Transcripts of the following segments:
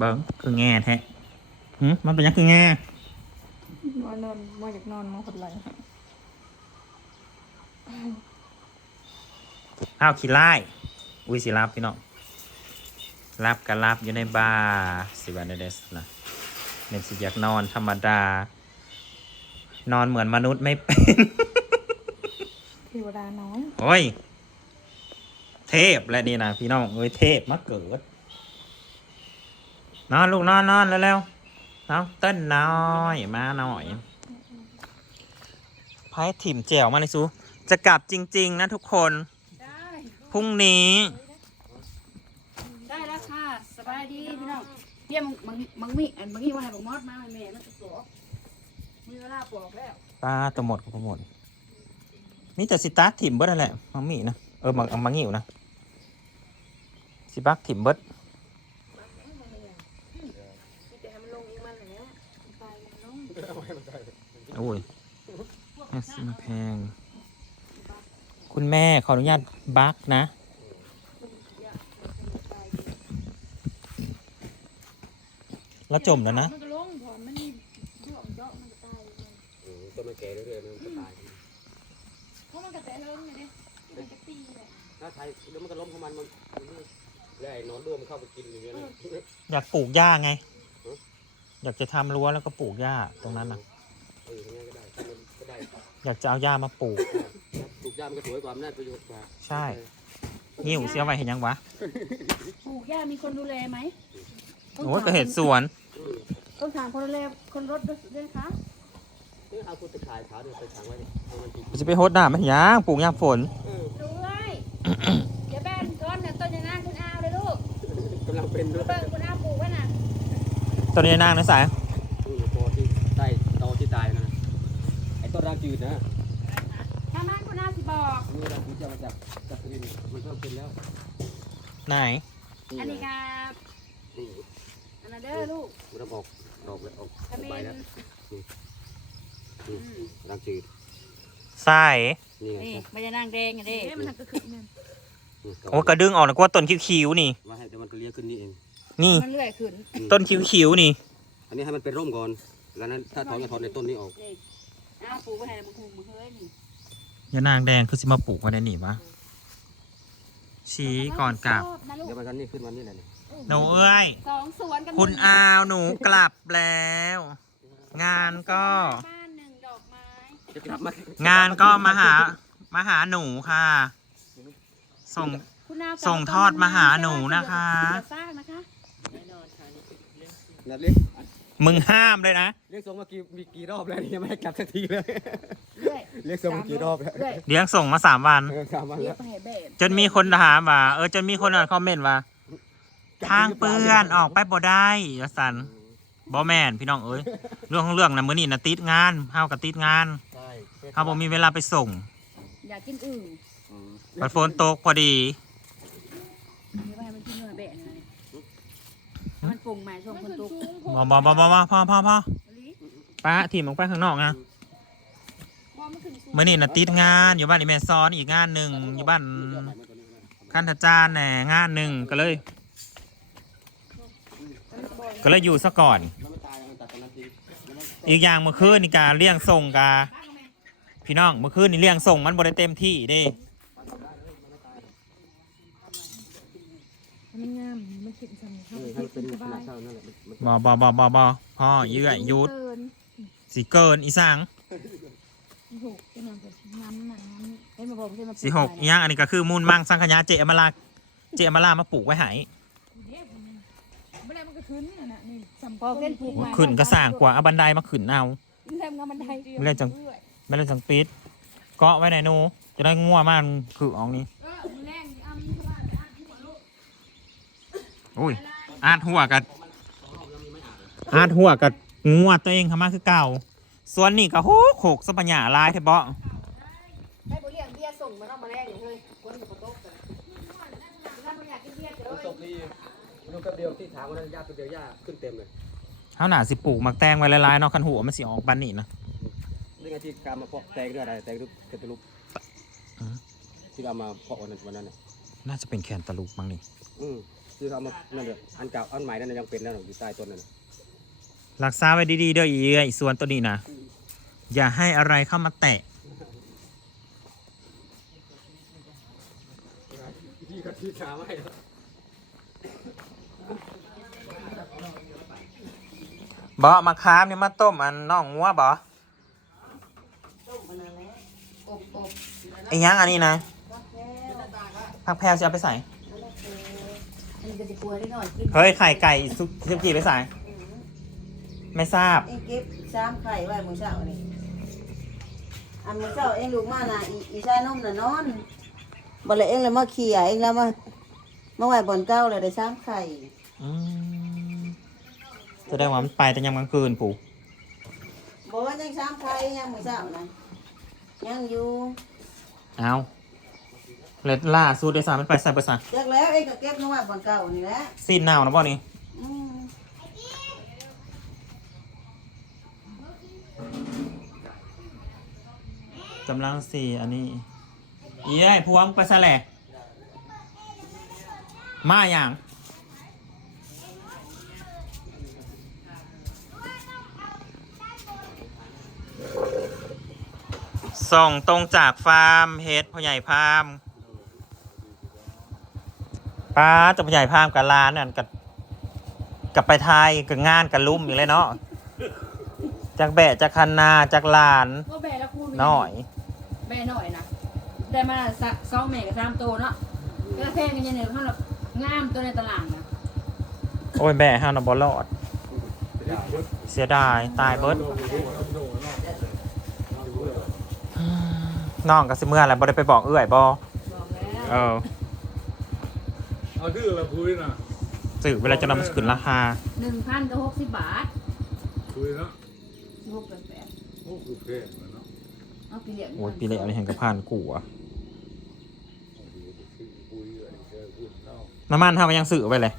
เบิ้งคือแง่แท้หึมันเป็นยังคือแง่มานอนมาจากนอนมาคนไรข้าวขี้ไล่อุ้ยสิรับพี่น้องรับกันรับอยู่ในบาร์สิวันเดสนะเนมสิอยากนอนธรรมดา นอนเหมือนมนุษย์ไม่เป็นเทวดาน้อยโอ้ย เทพและนี่นะพี่น้องเอ้ยเทพมาเกิด นอนลูกนอนนอนเร็วๆเอาเต้นน้อยมาหน่อยพายถิ่มแจ๋วมาเลยซูจะกลับจริง ๆ นะทุกคน ได้พรุ่งนี้ ได้แล้วค่ะสบายดีพี่น้องเพี่ยมังมังมังมีอันมังมีว่าให้บอกมอดมาให้แม่มันจะปลอกมีเวลาปลอกแล้วปลาตัวหมดก็หมดมีแต่สิตาร์ทถิ่มเบิดนั่นแหละมังมีนะเออมังเอามังงิวนะสิบักถิ่มเบิด โอ้ยแม่ซื้อมาแพง คุณแม่ขออนุญาตบักนะ แล้วจมแล้วนะ มันก็ลงพอมันมีเรื่องเจาะมันก็ตายอืมต้นมันแก่เรื่อยๆมันก็ตายเพราะมันก็แต่เฮิงไงเนี่ยมันจะปีเลยถ้าไทยแล้วมันก็ล้มของมันมันแล้วไอ้หนอนด้วงมันเข้าไปกินอย่างเงี้ยนะอยากปลูกหญ้าไงฮะอยากจะทำรั้วแล้วก็ปลูกหญ้าตรงนั้นนะ อยากจะเอาหญ้ามาปลูก ปลูกหญ้ามันก็สวยกว่ามันได้ประโยชน์กว่าใช่ หิวเสียไว้เห็นยังวะปลูกหญ้ามีคนดูแลไหมโอ้ยก็เห็ดสวน อืมต้องถามคนดูแลคนรถด้วยคะนี่เอาคุณตะข่ายขาวเนี่ยไปขังไว้เนี่ยให้มันติดจะไปโฮดหน้ามันยังปลูกยามฝน เออดูเลยเดี๋ยวแบนก้อนเนี่ยต้นยางนาคุณอ้าวเลยลูกกำลังเป็นด้วยเบิ่งคุณอ้าวปลูกไว้น่ะตอนนี้นางนะสาย อืมพอที่ใต้ตอที่ตายนั่นนะไอ้ต้นราก จืดนะทางนั้นคุณอ้าวสิบอก อันนี้รากจืดจะมาจากจากทะเลนี่มันเริ่มเป็นแล้วไหน อันนี้ครับนี่อันนั้นเด้อลูกมันเริ่มออกดอกเลยออกทำเอใบงแล้วอืมรากจืดใส่นี่ไงนี่ครับใบยานางแดงไงเด้มันก็คือนั่นอืมโอ้กระดึงออกนะกว่าต้นคิ้วๆนี่ว่าให้แต่มันก็เลี้ยงขึ้นนี่เองนี่ มันเลื่อยขึ้นต้นคิ้วๆนี่ อันนี้ให้มันเป็นร่มก่อนแล้วนั้นถ้าถอนก็ถอนในต้นนี้ออกนี่ อ้าวปลูกไว้ให้มันคุมมันเฮ้ยนี่ยานางแดงคือสิมาปลูกไว้ในนี่ปะชี้ก่อนกลับชอบนะลูกเดี๋ยวมันก็นี่ขึ้นมานี่แหละนี่หนูเอ้ยสองสวนกันคุณอาวหนูกลับแล้ว งานก็ บ้านหนึ่งดอกไม้จะกลับมางานก็มาหามาหาหนูค่ะ ส่ง คุณอาวกลับส่งทอดมาหาหนูนะคะอย่าสร้างนะคะนัดเรียก มึงห้ามเลยนะ เรียกส่งมากี่มีกี่รอบแล้วนี่ยังไม่ให้กลับสักทีเลย เรื่อยเรียกส่งมากี่รอบแล้วเรื่อยเลี้ยงส่งมาสามวัน เออสามวันเรียแล้กวไปให้แบนจนมีคนถามว่า เออ จนมีคนอ่านคอมเมนต์ว่า ทางเปื้อนออกไปบ่ได้ยสันบอแมนพี่น้องเอ้ย เรื่องของเรื่องนะมื้อนี้นะติดงานเฮากับติดงานใช่เฮาบ่มีเวลาไปส่งอยากกินอื่นอืมมันฝนตกพอดี เดี๋ยวไปให้มันกินเนื้อแบนนะนี่ให้มันปรุงใหม่ช่วงคนตุก บ่บ่บ่บ่บ่พอพ่อพ่อป้าทีมออกไปข้างนอกนะมองมันขึ้นสูงมื้อนี้นะติดงานอยู่บ้านอีแม่ซ้อนอีกงานหนึ่งอยู่บ้านคันทจารย์แหน่งานหนึ่งก็เลย ก็เลยอยู่ซะก่อนมันไม่ตายมันตัดตอนนั้นทิ้งแล้วมันอีกอย่างเมื่อคืนนี่กาเลี้ยงส่งกาพี่น้องเมื่อคืนนี่เลี้ยงส่งมันบ่ได้เต็มที่เด้ มันงามมันเข็นสั่น เอ เขา อ ไป ให้เฮ็มันดเป็นสขบานาดยเท่านั้นแหละมันบอบอบอบอบอพ่อเยื่อยุดเกินสิเกินอีสังหกจะนอนกับน้ำหนังน้ำเห็นมาบอกใช่ไหมสิหกอีหยังอันนี้ก็คือมูลมังสังขยาเจอมาลาเจอมาลามาปลูกไว้ใหายเด็กมันเมื่อไรมันก็ขึ้นน่ะนะนี่สัมพอเส้นปลูกใหม่ขึ้นก็สร้างกว่าเอาบันไดมาขึ้นเอาแทมกับมันไดไม่ได้จังไม่ได้สังปิดเกาะไว้ไหนหนูจะได้งัวมันคือออกนี้เออแรงเอามีสบายอะหัวลูก อุ้ย อาดหัวกับอาดหัวกับงัวตัวเองทำมาคือเก่า ส่วนนี่ก็โหกโขกสัพญาลายเทบะให้บริเลียงเบียร์ส่งมาต้องมาแรงอย่างเฮ้ยคนอยู่กับโต๊ะกันถ้าไม่อยากกินเบียร์จะมันเลยตกดีดูกับเดียวที่ถางวันนั้นหญ้าตัวเดียวหญ้าขึ้นเต็มเลยเขาหนาสิปลูกหมักแตงไว้หลายๆเนาะคันหัวมันสิออกปันนี่นะนี่ไงที่การมาเพาะแตงด้วยอะไรแตงทุกเป็นตะลุกอืมที่เรามาเพาะวันนั้นวันนั้นน่ะน่าจะเป็นแคนตาลูปมั้งนี่อืม คือเขาเอามานั่นเด้ออันเก่าอันใหม่นั่นนะยังเป็นนั่นอยู่ใต้ต้นนั่นน่ะรักษาไว้ดีๆเด้ออีเอ้ยส่วนตัวนี้นะอย่าให้อะไรเข้ามาแตะที่กะทิขาไม่บอมาค้ามเนี่ยมาต้มอันน่องงัวบออบอบไอ้ยังอันนี้นะผักแพรวจะเอาไปใส่อันนี้ ก็จะกลัวได้หน่อยกินเฮ้ยไข่ไก่ซุกซุกี้ไปใส่ไม่ทราบ เองเก็บสามไข่ไว้มื้อเช้านี่อันมื้อเช้าเองลูกมาน่ะอีอีชายนมน่ะนอนบ่เลยเองเลยมาเขี่ยเองแล้วมามาไว้บนเก้าเลยได้สามไข่อืมแสดงว่ามันไปแต่ยังกลางคืนปู่บ่ว่ายังสามไข่ยังมื้อเช้านะยังอยู่เอา เล็ดล่าสูตรเดซ่ามันไปใส่ไปใส่จักแล้วเองก็เก็บมาไว้บนเก้านี่แหละซีนหนาวนะบ่นี่อืมกำลังสี่อันนี้เย้ยพวงไปซะแหละมาอย่าง ส่งตรงจากฟาร์มเฮดพ่อใหญ่พาม ป้าจะพ่อใหญ่พามกับร้านนั่นกับกับไปไทยกับงานกับลุ่มอีกเลยเนาะจากแบะจากคันนาจากลานก็แบแล้วคูณน้อย แบหน่อยนะได้มาสะสองแม่กับสามตัวเนาะก็แพงกันยังไงเท่าแบบงามตัวในตลาดนะโอ้ยแม่ห้าวนบอลอด เสียดายตายเบิดน้องก็สิเมื่อไรบ่ได้ไปบอกเอื้อยบอบอกแล้วเออ เอาดื้อละคุยนะสื่อเวลาจะนำมาขึ้นราคาหนึ่งพันกับหกสิบบาทคุยนะหกเป็นแปดโอ้คือเพลงเลยเนาะเอาไปเลี้ยงโอ้ยปีเละนี่เห็นกับผ่านกูอะคุยอะไรแค่พูดเล่าน้ำมันทำมายังสื่อไปเลย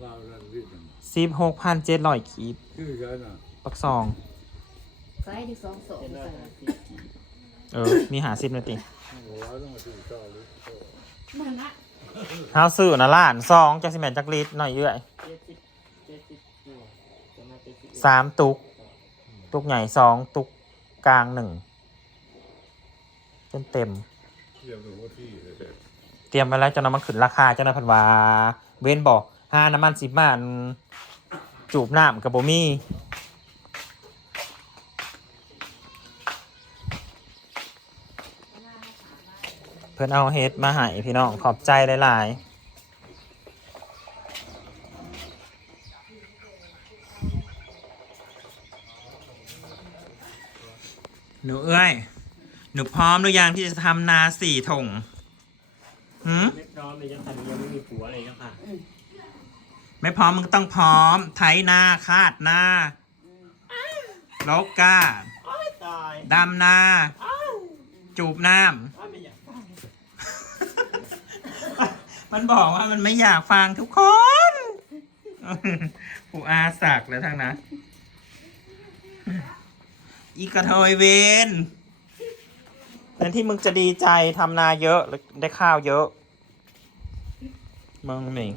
เล่าเรื่องที่มันสิบหกพันเจ็ดร้อยคีบคือกันน่ะปักซองไซส์ที่สองสองใส่เออ มีหาสิบนาทีโอ้ยต้องมาตื่นเช้าเลยมันนะ เท้าสื่อนะล้านซองจากสิแมนจากลิตรหน่อยเอื้อยสามตุก ตุกใหญ่สองตุกกลางหนึ่งจนเต็ม เทียบกับว่าที่เลย เตรียมไว้แล้วจะนำมาขึ้นราคาเจ้าน้าพันวา เว้นบอกห้าน้ำมันสิบมันจูบน้ำกับโบมี่ เพื่อนเอาเฮดมาให้พี่น้องขอบใจหลายๆหนูเอ้ย หนูพร้อมหรือยังที่จะทำนาสี่ถงหืมไม่พร้อมเลยเจ้าค่ะหนูยังไม่มีผัวเลยเจ้าค่ะ ไม่พร้อมมึงต้องพร้อม ไถนาคาดนาลกกาตายดำนา จูบน้ไม่อยากำ มันบอกว่ามันไม่อยากฟังทุกคนผู้อาสักแล้วทั้งนั้นอีกระเทยเวนแทนที่มึงจะดีใจทำนาเยอะหรือได้ข้าวเยอะ มึงนี่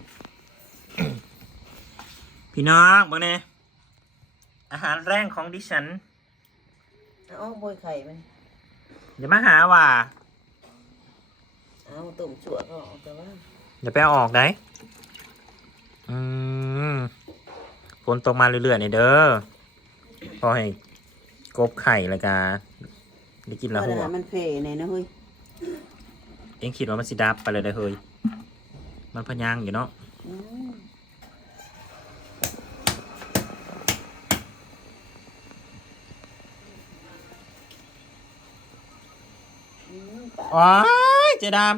พี่น้องมึงเนี่ยอาหารแรงของดิฉันเอาบอยไข่มันอย่ามาหาว่า เอาต้มชั่วก็เอาแต่ว่า อย่าไปเอาออกได้อืมฝนตกมาเรื่อยๆนี่เด้อพอให้กบไข่แล้วกาได้กินและหัวว่ามันเพในนะเฮ้ยเอ็งคิดว่ามันสิดับไปเลยได้อเฮ้ยมันพะยังอยู่เนาะอืมอืมปะว้ายเจดาม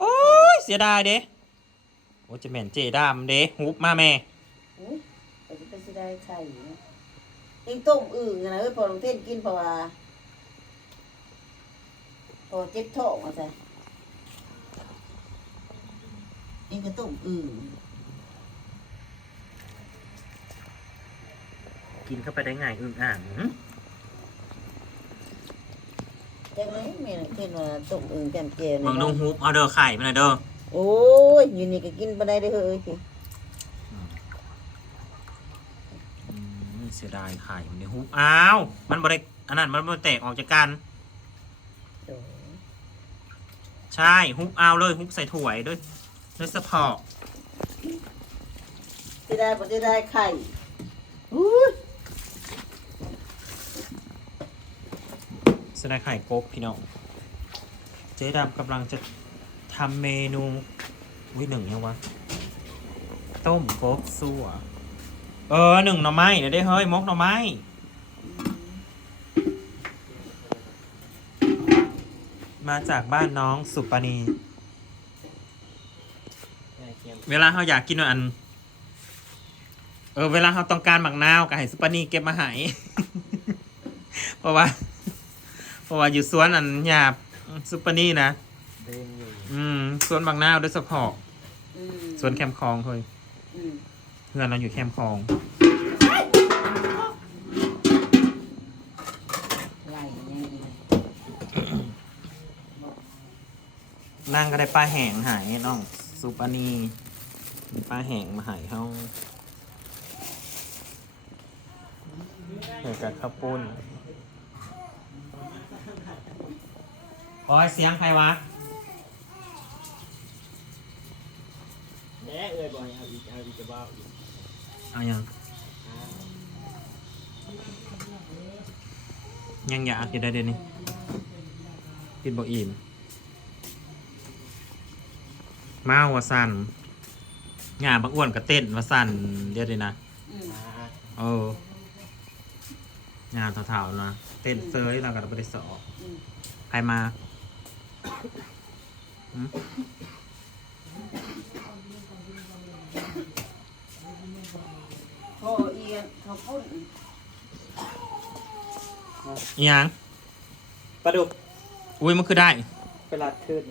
โอ้ย เสียดายเด้โอ้ยจะเหม็นเจดามเด้ฮุบมาแม่อุ้ยไปสิไปสิได้ไข่อยู่นะเองต้มอึ่งอะนะเอ้ยพอลงเต้นกินเพราะว่าพอเจ็บท้องอะจ้ะเองก็ต้มอึ่งกินเข้าไปได้ไงอึ่งอ่างหึจังเลยแม่น่ะเต้นว่าต้มอึ่งแกมเจวมึงนี่ดูเนาะฮุบเอาเด้อไข่มาหน่อยเด้อ โอ้ยอยู่นี่ก็กินไปได้เลยอเฮ้ยอืมเสียดายไข่มันในหูอ้าว มันบริอันนั้นมันบริแตกออกจากกัน ใช่หุบเอาเลยหุบใส่ถ้วยด้วยด้วยสะพอกจะได้บ่จะได้ไข่อู้ยเสียดายไข่โกบพี่น้อง เจ๊ดำกำลังจะ ทำเมนูวิหนึ่งยังวะ ต้มกบซัวเออหนึ่งหน่อไม้เดี๋ยวได้เฮ้ยมกหน่อไม้มาจากบ้านน้องสุปนีเวลาเขาอยากกินอัน เออ เวลาเขาต้องการหมักนาวก็ให้สุปนีเก็บมาให้เพราะว่า เพราะว่าอยู่สวนอันหยาบสุปนีนะ อืมสวนบางนาวด้วยสะพอกอืมสวนแคมคลองเฮ้ยอืมเพื่อนเราอยู่แคมคลอง ไล่ยังอีกนั่งก็ได้ปลาแห้งหายน้องสุปนีมีปลาแห้งมาใหายเขาเกี่ยวกับข้าวปุ้นโอ้ยเสียงใครวะ แหน่เอ้ยบอยเอาอีกเอาอีกจะบ้าอีกเอายังยังอยากอยู่ได้เดี๋ยวนี้กินบ่อิ่มมาวาสันงาบักอ้วนกับเต้นวาสันเดี๋ยวดีนะอืมเอองานเท่าๆนะเต้นเซยแล้วก็บริสอบใครมาหืม พอเอี ยเขาพุ่นอีหยังปลาดุกอุ้ยมันคือได้ เวลาขึ้น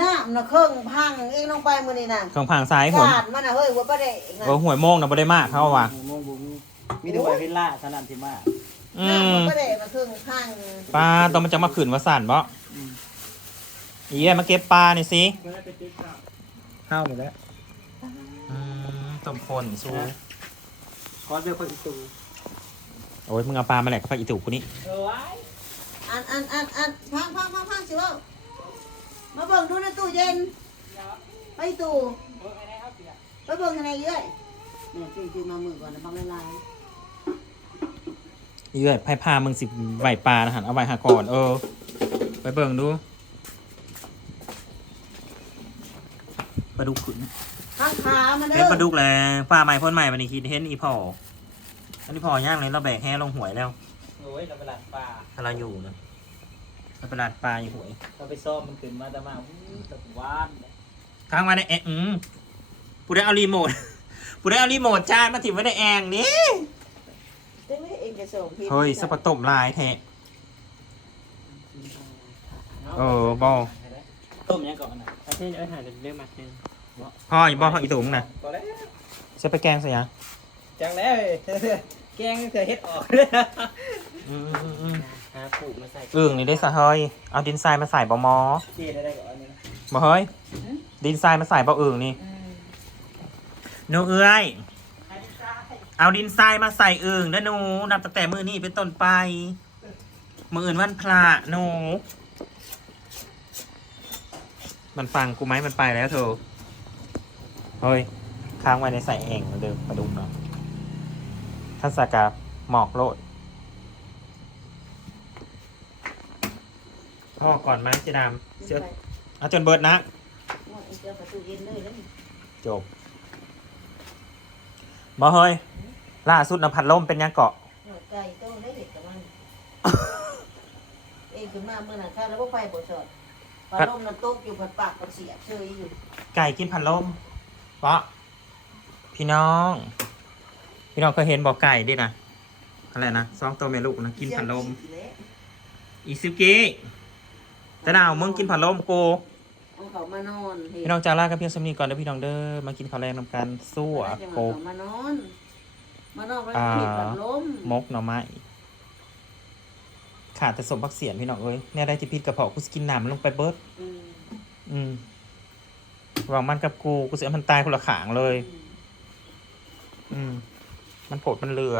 น้ำน่ะเครื่องพังเองลงไปมือนี้น่ะของผางซ้ายหัวกาดมันน่ะเฮ้ยหัวบ่ได้น่ะหัวหวยโมงนะบ่ได้มากเขาว่าโมงบุ้งมีดูไววิลล่าสนันทิมาอืน้ำมมันบ่ได้มาเครื่องพังปลาตอนมันจะมาขืนวาสั่นบ่อีเอ้ยมาเก็บปลาหน่อยสิเข้าวหมดแล้วอืมต้มคนสู้ อเจอคนอีตูโอ้ยมึงเอาปลามาแหลกกับปลาอีตู่คนนี้เออไว้อันอันอันอันพังพังพังพังสิเว่ามาเบิ่งดูในตู้เย็นไปตู้ไปเบิ่งในเยื่อยเนี่ยจริงๆมามือก่อนนะพังละลายอีเอ้ยไพ่พามึงสิไหวปลานะหันเอาไว้หาก่อนเออ ไปเบิ่งดูปลาดุกขืน ข้างขามันเด้เห็นอปลาดุกแล้วปลาใหม่พ่นใหม่วันนี้คิดเห็นอีพออันนี้พอย่างเลยเราแบกแห่ลงหวยแล้วโอ้ยเราไปหลัดปลาถ้าเราอยู่นะเราไปลาดปลาอยู่หวย เราไปซ่อมมันขึ้นมาแต่มาอู้ตะวานข้างมาในแอะอืมผู้ได้เอารีโมท ผู้ได้เอารีโมทจานมาถิ่มไว้ในแองนี่เด้ไม่เองจะส่งพี่เฮ้ยสปะตมลายแทะเออบอต้มยังก่อนนะประเทศเอ้ยหายเรื่องมาหนึ่ง พ่ออย่าบอกพ่ออีตุงนะก็แล้วจะไปแกงซะยังจังแล้วแกงเธอเฮ็ดออกเลยอืมอืมอืมหาปลูกมาใส่อึ่งนี่ได้สะเฮ้ยเอาดินทรายมาใส่บ่มอเจี๊ยได้ก่อนนี่บ่เฮ้ยดินทรายมาใส่บ่อึ่งนี่หนูเอ้ยเอาดินทรายมาใส่อึ่งนะหนูนับตั้งแต่มือนี้เป็นต้นไปมืออื่นวันพระหนูมันฟังกูไหมมันไปแล้วเธอ เฮ้ยค้างไว้ในใส่เองเหมือนเดิมมาดูเนาะท่านสากาหมอกโลดพ่อก่อนไหมเจดามเสียเอาจนเบิดนะเจ้าประตูเย็นเลยแล้วจบบ่เฮ้ยล่าสุดนพัดลมเป็นยังเกาะไก่โตได้เด็กกับมัน เองขึ้นมาเมื่อนั้นข้าแล้วก็ไปบ่สอดปลาลมน้ำตกอยู่ผัดปากผัดเสียบเชยอยู่ ไก่กินพัดลม เพราะพี่น้อง พี่น้องเคยเห็นบอกไก่ดินะอะไรนะซองตัวเมลูกนะกินพัดลม อีซิกิแต่ดาวมึงกินพัดลมโกเอาเขามานอนเห็นพี่น้องจาร่ากับเพียงสำนีก่อนเด้อพี่น้องเด้อมากินข้าวแรงนำกันสู้อะโกมานอนมานอนแล้วอ่าผิดปัดลมมกหน่อไม้ขาดแต่สมพักเสียนพี่น้องเอ้ยเนี่ยได้จิพิษกระเพาะกูสกินน้ำมันลงไปเบิดอืม อืมวางมันกับกูกูเสียมันตายคนละขางเลย อืม มันโผดมันเหลือ